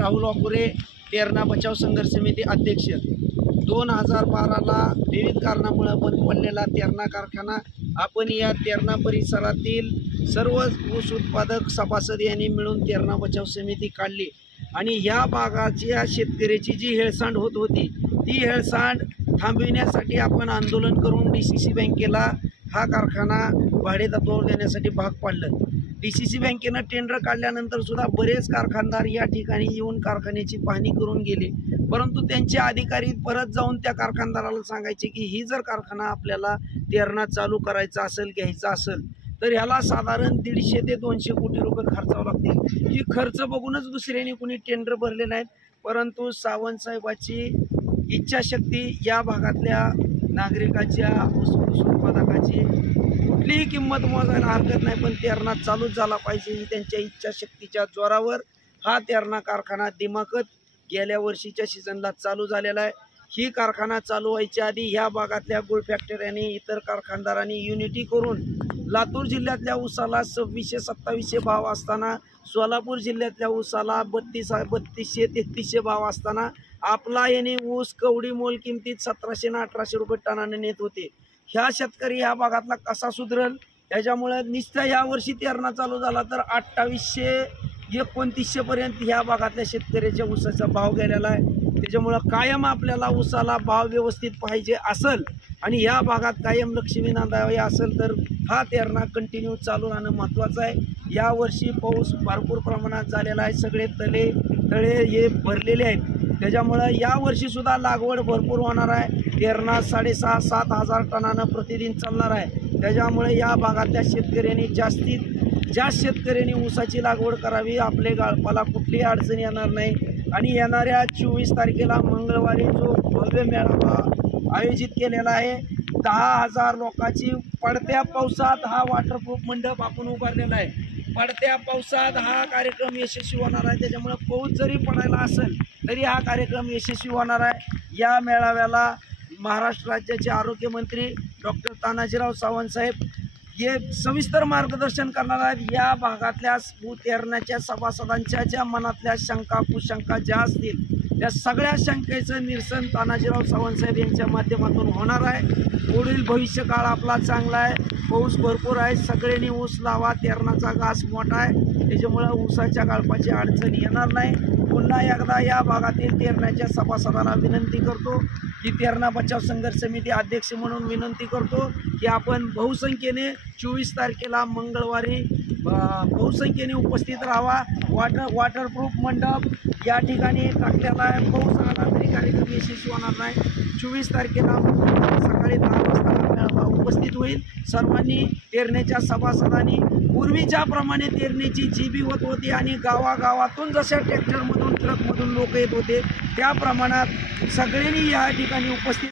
राहुल वाकुरे, तेरणा बचाव संघर्ष समिती अध्यक्ष। 2012ला विविध कारणामुळे बंद पडलेला तेरणा कारखाना आपण या तेरणा परिसरातील सर्व ऊस उत्पादक सभासद यांनी मिळून तेरणा बचाव समिती काढली आणि या भागाच्या शेतकऱ्याची जी हेळसांड होत होती ती हेळसांड थांबविण्यासाठी आपण आंदोलन करून DCC बँकेला हा कारखाना भाडेतत्त्वावर देण्यासाठी भाग पाडलं। DCC बँकेनं टेंडर काढल्यानंतर सुद्धा बरेच कारखानदार या ठिकाणी येऊन कारखान्याची पाहणी करून गेले, परंतु त्यांचे अधिकारी परत जाऊन त्या कारखानदाराला सांगायचे की ही जर कारखाना आपल्याला तेरणा चालू करायचा असेल, घ्यायचा असेल तर ह्याला साधारण 150 ते 200 कोटी रुपये खर्चावं लागतील। ही खर्च बघूनच दुसऱ्याने कुणी टेंडर भरले नाहीत, परंतु सावंत साहेबाची इच्छाशक्ती या भागातल्या नागरिकाच्या ऊस उत्पादकाची कुठलीही किंमत मोजायला हरकत नाही, पण तेरणा चालूच झाला पाहिजे ही त्यांच्या इच्छाशक्तीच्या जोरावर हा तेरणा कारखाना दिमाखत गेल्या वर्षीच्या सीझनला चालू झालेला आहे। ही कारखाना चालू व्हायच्या आधी ह्या भागातल्या गुळ फॅक्टऱ्यांनी इतर कारखानदारांनी युनिटी करून लातूर जिल्ह्यातल्या ऊसाला 2600-2700 भाव असताना सोलापूर जिल्ह्यातल्या ऊसाला 3200-3300 भाव असताना आपला याने ऊस कवडी मोल किमतीत 1700 आणि 1800 रुपये टनाने नेत होते। ह्या शेतकरी ह्या भागातला कसा सुधरल? त्याच्यामुळे निश्चित या वर्षी तेरणा चालू झाला तर 2800-2900 पर्यंत ह्या भागातल्या शेतकऱ्याच्या ऊसाचा भाव गेलेला आहे। त्याच्यामुळे कायम आपल्याला ऊसाला भाव व्यवस्थित पाहिजे असेल आणि या भागात कायम लक्ष्मी नांदावी असेल तर हा तेरणा कंटिन्यू चालू राहणं महत्त्वाचं आहे। या वर्षी पाऊस भरपूर प्रमाणात झालेला आहे, सगळे तळे हे भरलेले आहेत, त्याच्यामुळे या वर्षी सुद्धा लागवड भरपूर होणार आहे। तेरणा 6,500-7 हजार टनानं प्रतिदिन चालणार आहे। त्याच्यामुळे या भागातल्या शेतकऱ्यांनी जास्तीत जास्त शेतकऱ्यांनी ऊसाची लागवड करावी, आपले गाळपाला कुठलीही अडचण येणार नाही। आणि येणाऱ्या 24 तारखेला मंगळवारी जो भव्य मेळावा आयोजित केलेला आहे, 10,000 लोकांची पडत्या पावसात हा वॉटरप्रूफ मंडप आपण उभारलेला आहे। पडत्या पावसात हा कार्यक्रम यशस्वी होणार आहे, त्याच्यामुळे पाऊस जरी पडायला असेल तरी हा कार्यक्रम यशस्वी होणार आहे। या मेळाव्याला महाराष्ट्र राज्याचे आरोग्यमंत्री डॉक्टर तानाजीराव सावंत साहेब हे सविस्तर मार्गदर्शन करणार आहेत। या भागातल्या तेरण्याच्या सभासदांच्या ज्या मनातल्या शंका कुशंका ज्या असतील त्या सगळ्या शंकेचं निरसन तानाजीराव सावंत साहेब यांच्या माध्यमातून होणार आहे। पुढील भविष्यकाळ आपला चांगला आहे, पाऊस भरपूर आहे, सगळ्यांनी ऊस लावा, तेरणाचा घास मोठा आहे, त्याच्यामुळे ऊसाच्या गाळपाची अडचण येणार नाही। पुन्हा एकदा या भागातील तेरण्याच्या सभासदांना विनंती करतो की तेरणा बचाव संघर्ष समिती अध्यक्ष म्हणून विनंती करतो की आपण बहुसंख्येने 24 तारखेला मंगळवारी बहुसंख्येने उपस्थित राहावा। वॉटरप्रूफ मंडप या ठिकाणी टाकलेला आहे, पाऊस आला तरी कार्यक्रम यशस्वी होणार नाही। 24 तारखेला सकाळी 10 वाजता उपस्थित होईल। सर्वांनी तेरणेच्या सभासदांनी पूर्वी ज्याप्रमाणे तेरणेची जीबी होत होती आणि गावागावातून जशा ट्रॅक्टरमधून ट्रकमधून लोक येत होते त्या प्रमाणात सगळ्यांनी या ठिकाणी उपस्थित